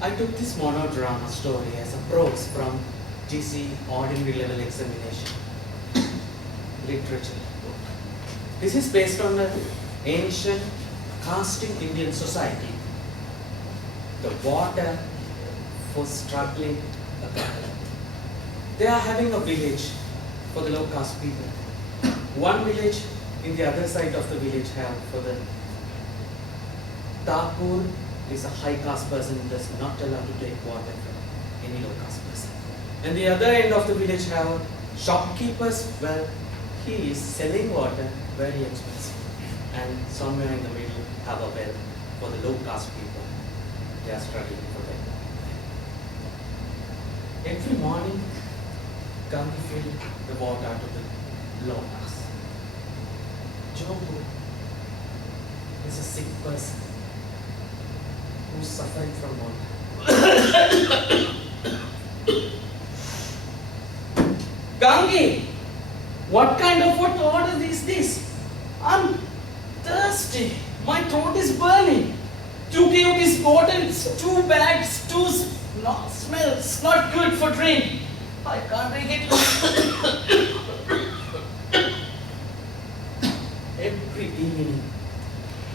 I took this monodrama story as a prose from GC Ordinary Level Examination literature book. This is based on an ancient casting Indian society. The water for struggling people. They are having a village for the low caste people. One village in the other side of the village have for the Thakur is a high caste person who does not allowed to take water from any low caste person. And the other end of the village have shopkeepers where he is selling water very expensive. And somewhere in the middle have a well for the low caste people. They are struggling for that. Every morning, Gandhi filled the water to the low caste. Jobu is a sick person who's suffering from water. Gangi, what kind of water is this? I'm thirsty. My throat is burning. You give this water, it's too bad, it's too smells not good for drink. I can't drink it. Every evening,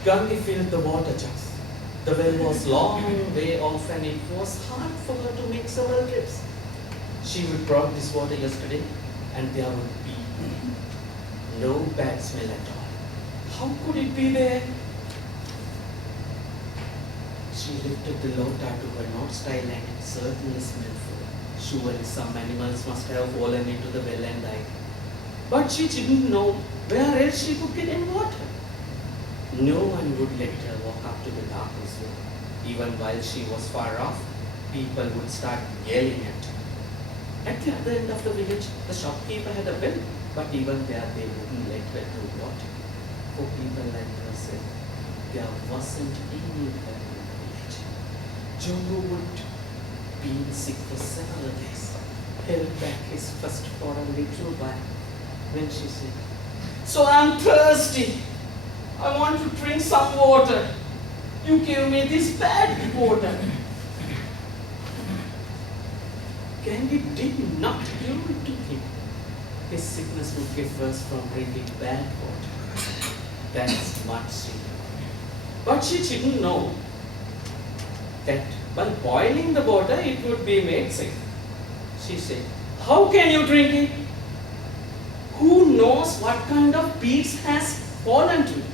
Gangi filled the water jugs. The well was long way off and it was hard for her to make several trips. She would brought this water yesterday and there would be no bad smell at all. How could it be there? She lifted the lota to her nostril and it certainly smelled full. Surely some animals must have fallen into the well and died. But she didn't know where else she could get any water. No one would let her walk up to the Thakur's well. Even while she was far off, people would start yelling at her. At the other end of the village, the shopkeeper had a well, but even there they wouldn't let her do water. For people like herself, there wasn't any well in the village. Jobu would be sick for several days, held back his fist for a little while. When she said, "So I'm thirsty. I want to drink some water. You give me this bad water." Gandhi did not give it to him. His sickness would get worse from drinking bad water. That's much simpler. But she didn't know that by boiling the water it would be made sick. She said, "How can you drink it? Who knows what kind of peats has fallen to it?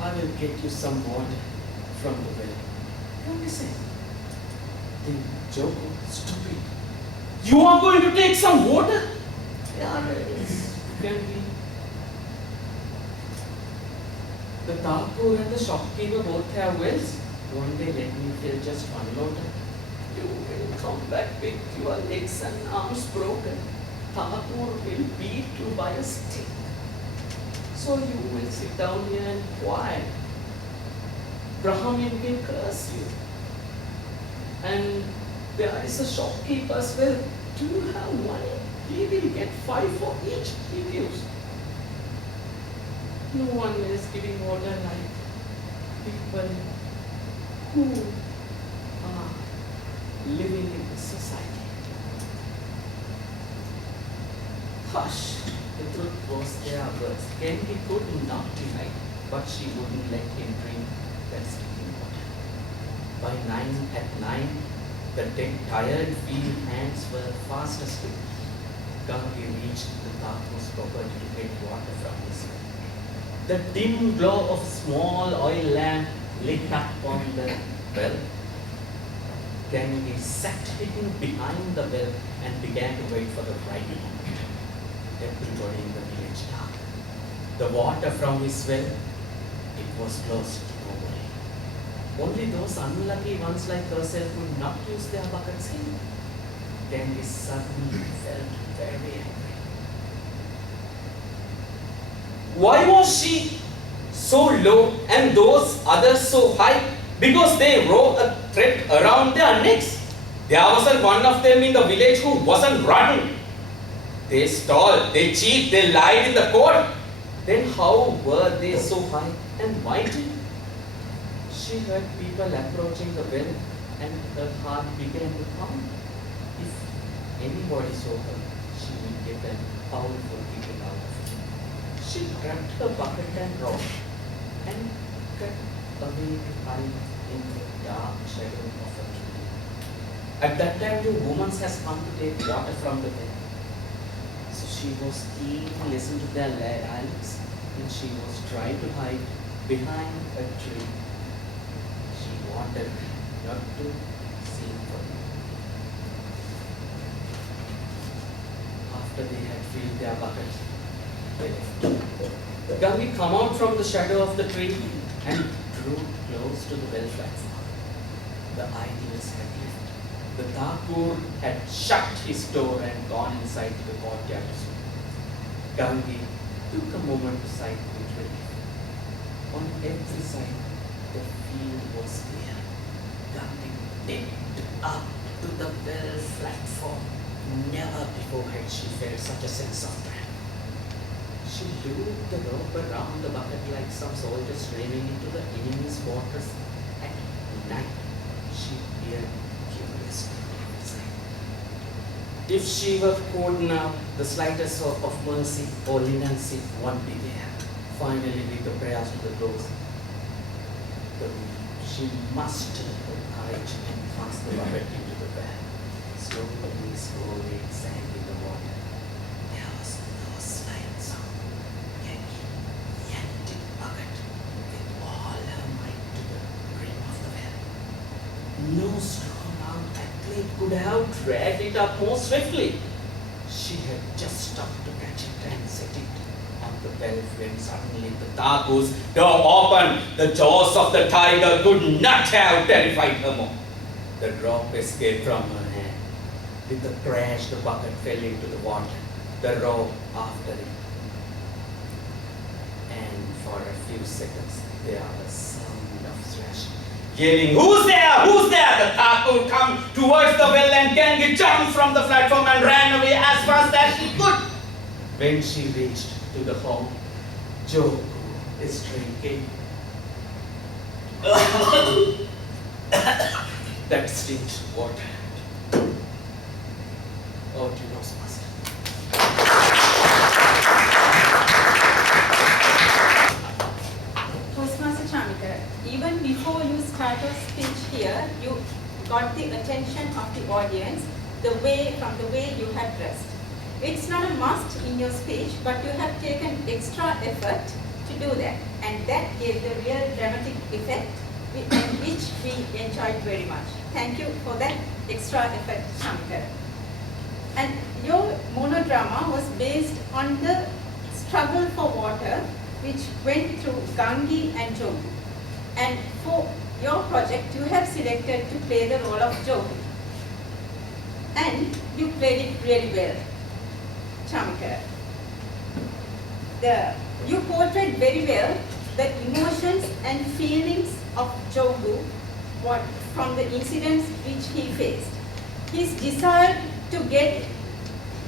I will get you some water from the well." Gandhi said, "The Jobu, stupid. You are going to take some water?" Yes, Gandhi. The Thakur and the shopkeeper both have wells. Won't they let me fill just one lota? You will come back with your legs and arms broken. Thakur will beat you by a stick. So you will sit down here and quiet. Brahmin will curse you. And there is a shopkeeper's well. Do you have money? He will get 5 for each he gives. No one is giving water like people who are living in this society. Hush, the truth was their words. Genki could not deny, but she wouldn't let him drink that stinking water. By 9, the dead, tired field hands were fast asleep. Gandhi reached the Thakur's property to get water from his well. The dim glow of a small oil lamp lit up on the well. Gandhi sat hidden behind the well and began to wait for the right moment. Everybody in the village dark. The water from his well, it was close to nobody. Only those unlucky ones like herself would not use their buckets in. Gandhi suddenly felt very angry. Why was she so low and those others so high? Because they wore a thread around their necks. There wasn't one of them in the village who wasn't running. They stole, they cheat, they lied in the court. Then how were they so high and mighty? She heard people approaching the well and her heart began to pound. If anybody saw her, she would get a powerful kick out of it. She grabbed her bucket and rope and cut away to hide in the dark shadow of a tree. At that time, the woman has come to take water from the well. So she was keen to listen to their lives, and she was trying to hide behind a tree. She wanted not to see them. After they had filled their buckets, they left. Gangi come out from the shadow of the tree and drew close to the well platform. The ideals had left. The Thakur had shut his door and gone inside to the courtyard. Gangi took a moment to sight with relief. On every side, the field was clear. Gangi picked up to the well platform. Never before had she felt such a sense of pride. She looped the rope around the bucket like some soldiers swimming into the enemy's waters at night. She peered curiously outside. If she were caught now, the slightest hope of mercy or leniency won't be there. Finally, with the prayers to the gods, she mustered her courage and cast the bucket into the well. Slowly, it sank in the water. There was no slight sound. He yanked the bucket with all her might to the brim of the well. No strong-armed athlete could have dragged it up more swiftly. She had just stopped to catch it and set it on the well when suddenly the Thakur's door opened. The jaws of the tiger could not have terrified her more. The rope escaped from her hand. With a crash, the bucket fell into the water, the rope after it. And for a few seconds, there was a sound of thrashing. Yelling, "Who's there? Who's there?" The Thakur come towards the well and Gangi jumped from the platform and ran away as fast as she could. When she reached to the home, Joe is drinking that stinks water. Oh, to Toastmasters. Toastmaster Chamikara, even before you start your speech here, you got the attention of the audience from the way you had dressed. It's not a must in your speech, but you have taken extra effort to do that, and that gave the real dramatic effect, which we enjoyed very much. Thank you for that extra effort, Chamikara. And your monodrama was based on the struggle for water, which went through Gangi and Jogi. And for your project, you have selected to play the role of Jogi. And you played it really well, Chamikara. You portrayed very well the emotions and feelings of Jogu from the incidents which he faced. His desire to get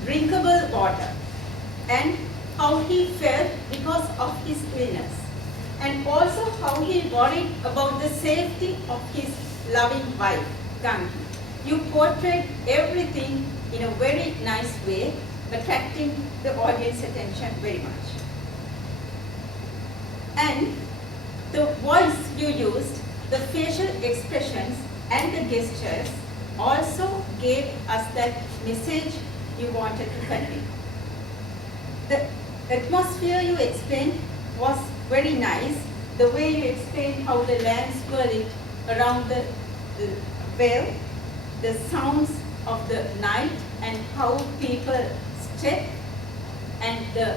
drinkable water and how he felt because of his illness, and also how he worried about the safety of his loving wife, Gangi. You portrayed everything in a very nice way, attracting the audience attention very much. And the voice you used, the facial expressions and the gestures also gave us that message you wanted to convey. The atmosphere you explained was very nice. The way you explained how the lamps were lit around the well, the sounds of the night and how people step, and the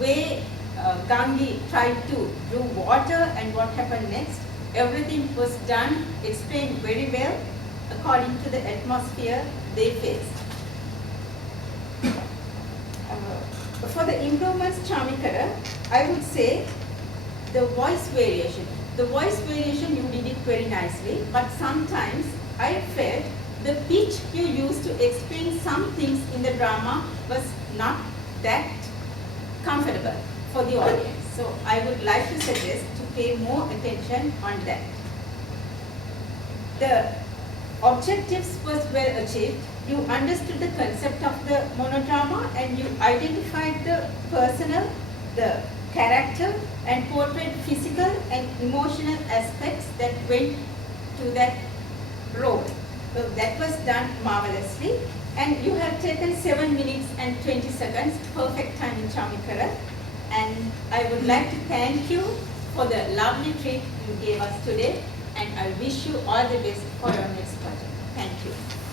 way Gangi tried to do water and what happened next. Everything was done, explained very well according to the atmosphere they faced. For the improvements, Chamikara, I would say the voice variation. The voice variation, you did it very nicely, but sometimes I felt the pitch you used to explain some things in the drama was not that comfortable for the audience. So I would like to suggest to pay more attention on that. The objectives was well achieved. You understood the concept of the monodrama and you identified the personal, the character and portrayed physical and emotional aspects that went to that role. So that was done marvelously and you have taken 7 minutes and 20 seconds, perfect time in Chamikara. And I would like to thank you for the lovely treat you gave us today and I wish you all the best for your next project. Thank you.